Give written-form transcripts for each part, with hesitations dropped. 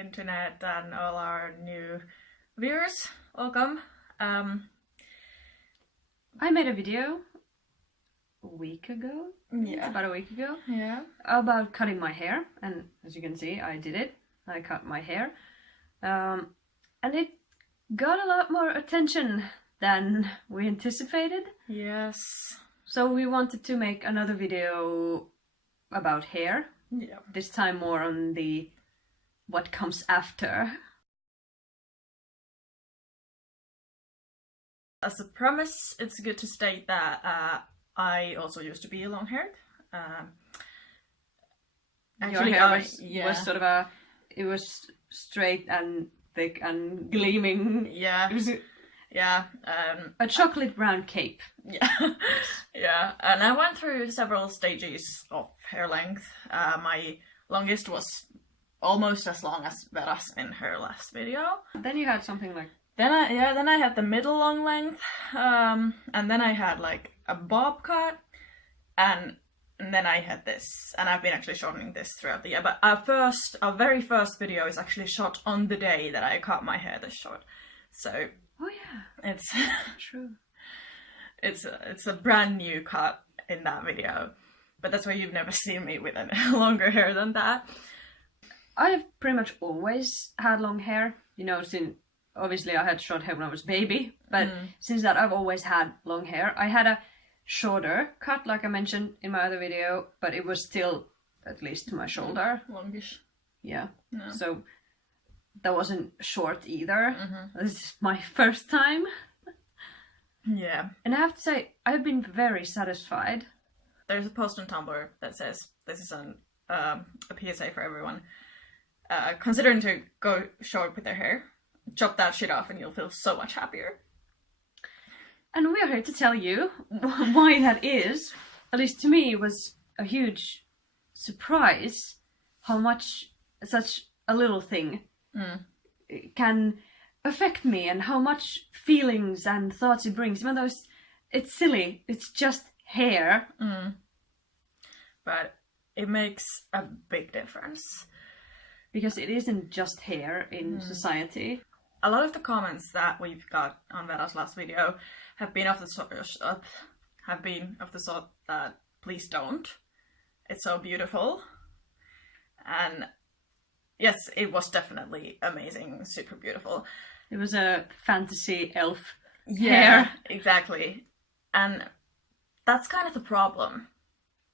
internet and all our new viewers. Welcome. I made a video a week ago. Yeah. About a week ago. Yeah. About cutting my hair, and as you can see, I did it. I cut my hair, and it got a lot more attention than we anticipated. Yes. So we wanted to make another video about hair. Yeah. This time more on the what comes after. As a premise, it's good to state that I also used to be long-haired. Your hair was sort of it was straight and thick and gleaming. Yeah. It was a chocolate brown cape. Yeah. Yeah. And I went through several stages of hair length. My longest was almost as long as Vera's in her last video. Then you had something like Then I had the middle long length, and then I had like a bob cut, and then I had this, and I've been actually shortening this throughout the year. But our very first video is actually shot on the day that I cut my hair this short, so oh yeah, it's true. It's a brand new cut in that video, but that's why you've never seen me with longer hair than that. I've pretty much always had long hair, since. Obviously, I had short hair when I was a baby, but since that, I've always had long hair. I had a shorter cut, like I mentioned in my other video, but it was still at least to my shoulder. Longish. Yeah. No. So that wasn't short either. Mm-hmm. This is my first time. Yeah. And I have to say, I've been very satisfied. There's a post on Tumblr that says, this is a PSA for everyone. Considering to go short with their hair, chop that shit off and you'll feel so much happier. And we are here to tell you why that is. At least to me, it was a huge surprise how much such a little thing can affect me and how much feelings and thoughts it brings. Even though it's silly, it's just hair. But it makes a big difference. Because it isn't just hair in society. A lot of the comments that we've got on Vera's last video have been of the sort that please don't. It's so beautiful. And yes, it was definitely amazing, super beautiful. It was a fantasy elf hair. hair. Exactly. And that's kind of the problem.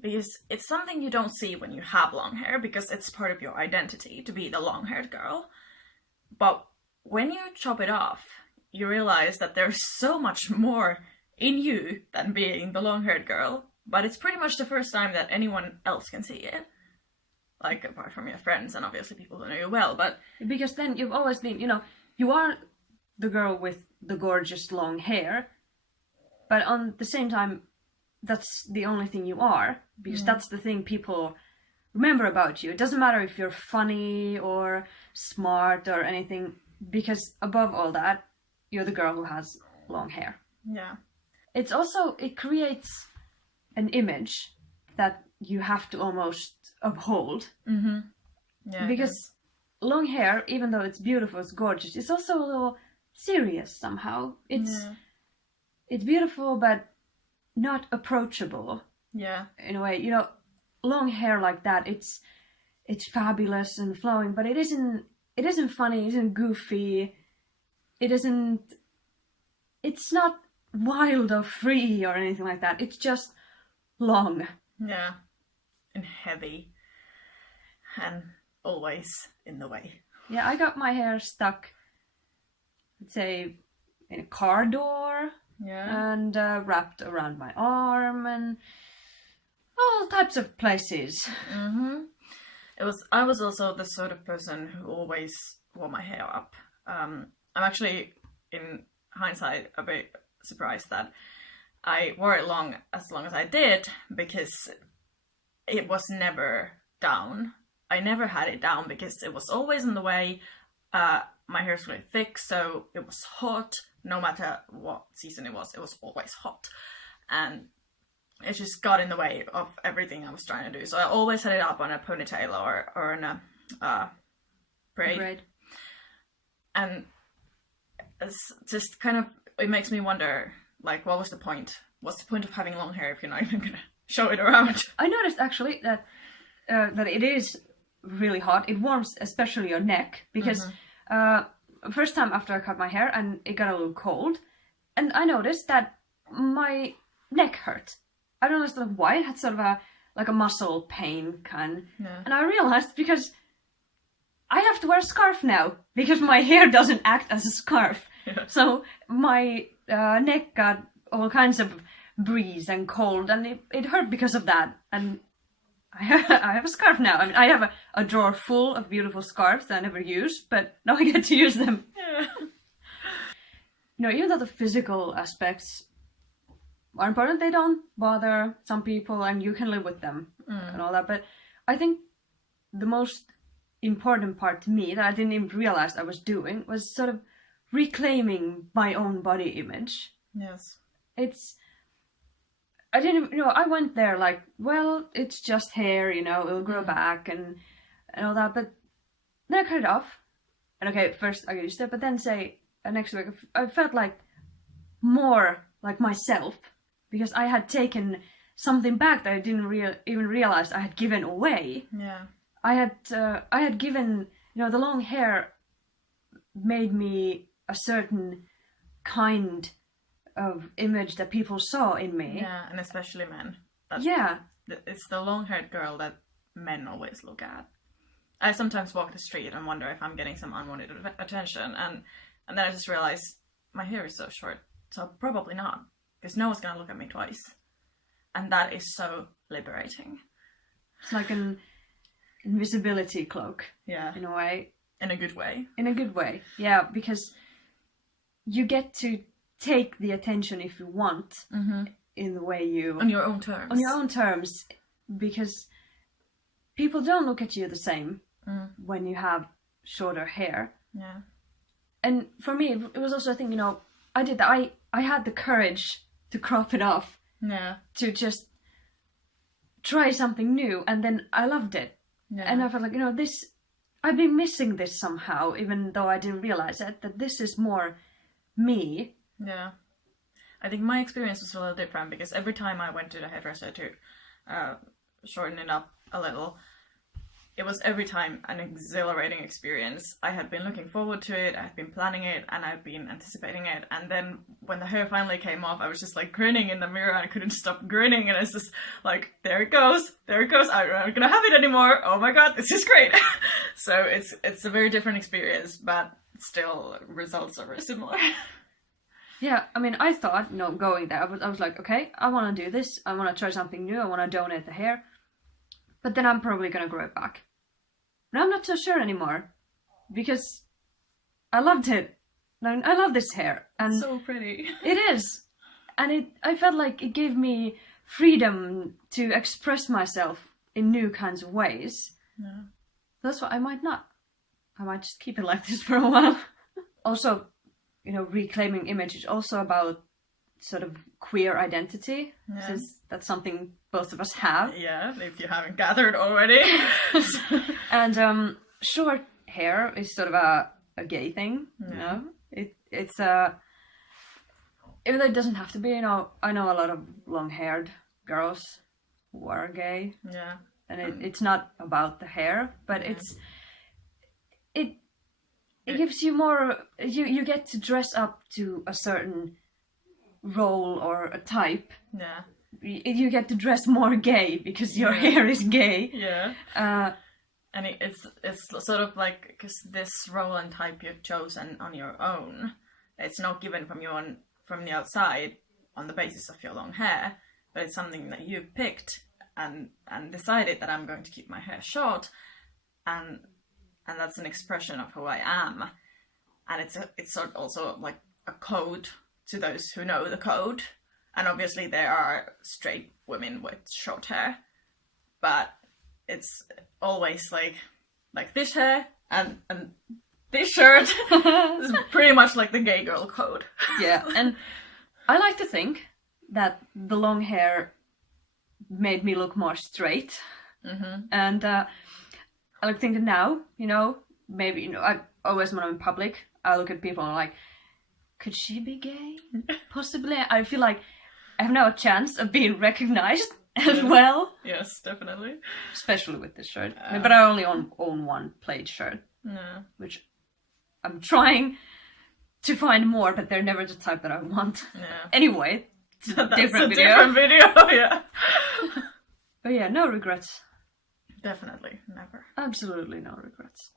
Because it's something you don't see when you have long hair, because it's part of your identity to be the long-haired girl. But when you chop it off, you realize that there's so much more in you than being the long-haired girl. But it's pretty much the first time that anyone else can see it. Like, apart from your friends and obviously people who know you well, but... Because then you've always been, you are the girl with the gorgeous long hair, but on the same time, that's the only thing you are, because that's the thing people remember about you. It doesn't matter if you're funny or smart or anything, because above all that, you're the girl who has long hair. Yeah. It creates an image that you have to almost uphold. Mm-hmm. Yeah. Because long hair, even though it's beautiful, it's gorgeous, it's also a little serious somehow. It's beautiful, but not approachable. Yeah. In a way, long hair like that, it's fabulous and flowing, but it isn't funny, it isn't goofy, it's not wild or free or anything like that. It's just long. Yeah. And heavy. And always in the way. Yeah, I got my hair stuck, let's say, in a car door. Yeah. And wrapped around my arm and all types of places. Mm-hmm. I was also the sort of person who always wore my hair up. I'm actually, in hindsight, a bit surprised that I wore it as long as I did, because it was never down. I never had it down because it was always in the way. My hair's really thick, so it was hot. No matter what season it was always hot. And it just got in the way of everything I was trying to do. So I always had it up on a ponytail or in a braid. And it's just kind of, it makes me wonder, like, what was the point? What's the point of having long hair if you're not even gonna show it around? I noticed actually that it is really hot. It warms especially your neck, because first time after I cut my hair and it got a little cold, and I noticed that my neck hurt. I don't understand why. It had sort of a muscle pain kind. Yeah. And I realized because I have to wear a scarf now because my hair doesn't act as a scarf. Yeah. So my neck got all kinds of breeze and cold, and it hurt because of that. And I have a scarf now. I mean, I have a drawer full of beautiful scarves that I never use, but now I get to use them. Yeah. You know, even though the physical aspects are important, they don't bother some people, and you can live with them and all that. But I think the most important part to me that I didn't even realize I was doing was sort of reclaiming my own body image. Yes. I didn't, you know, I went there like, well, it's just hair, you know, it'll grow back and all that. But then I cut it off. And okay, first I got used to it, but then say next week I felt like more like myself, because I had taken something back that I didn't even realize I had given away. Yeah. I had given, you know, the long hair made me a certain kind of image that people saw in me. Yeah, and especially men. It's the long-haired girl that men always look at. I sometimes walk the street and wonder if I'm getting some unwanted attention, and then I just realize my hair is so short, so probably not, because no one's gonna look at me twice. And that is so liberating. It's like an invisibility cloak. Yeah. In a way. In a good way. In a good way, yeah, because you get to take the attention if you want, in the way you... On your own terms. On your own terms, because people don't look at you the same when you have shorter hair. Yeah. And for me, it was also a thing, you know, I did that. I had the courage to crop it off. Yeah. To just try something new, and then I loved it. Yeah. And I felt like, you know, I've been missing this somehow, even though I didn't realize it, that this is more me. Yeah. I think my experience was a little different, because every time I went to the hairdresser to shorten it up a little, it was every time an exhilarating experience. I had been looking forward to it, I had been planning it, and I'd been anticipating it, and then when the hair finally came off, I was just like grinning in the mirror, and I couldn't stop grinning, and it's just like, there it goes, I'm not gonna have it anymore, oh my god, this is great! So it's a very different experience, but still, results are very similar. Yeah, I mean, I thought, you know, going there, I was like, okay, I want to do this, I want to try something new, I want to donate the hair, but then I'm probably gonna grow it back. And I'm not so sure anymore, because I loved it. I love this hair. And it's so pretty. It is. And I felt like it gave me freedom to express myself in new kinds of ways. Yeah. That's why I might just keep it like this for a while. Also, you know, reclaiming image is also about sort of queer identity, since that's something both of us have. Yeah, if you haven't gathered already. And short hair is sort of a gay thing, you know? It's even though it doesn't have to be, you know, I know a lot of long-haired girls who are gay. Yeah. And it's not about the hair, but it gives you more, you get to dress up to a certain role or a type. Yeah. You get to dress more gay because your hair is gay. Yeah. And it's sort of like, because this role and type you've chosen on your own, it's not given from you from the outside on the basis of your long hair, but it's something that you've picked and decided that I'm going to keep my hair short, and that's an expression of who I am, and it's sort of also like a code to those who know the code. And obviously there are straight women with short hair, but it's always like this hair and this shirt is pretty much like the gay girl code. Yeah, and I like to think that the long hair made me look more straight. And I like to think that now, you know, maybe, you know, I always, when I'm in public, I look at people and I'm like, could she be gay? Possibly. I feel like I have no chance of being recognized as well. Yes, definitely. Especially with this shirt. But I only own one plaid shirt. Yeah. Which I'm trying to find more, but they're never the type that I want. Yeah. Anyway, it's a different video. Different video, yeah. But yeah, no regrets. Definitely, never. Absolutely no regrets.